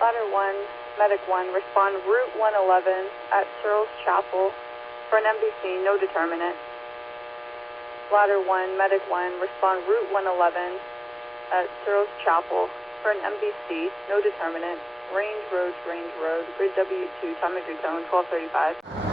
Ladder 1, Medic 1, respond Route 111 at Searles Chapel for an MBC, no determinant. Ladder 1, Medic 1, respond Route 111 at Searles Chapel for an MBC, no determinant. Range Road, grid W2, time of your tone, 1235.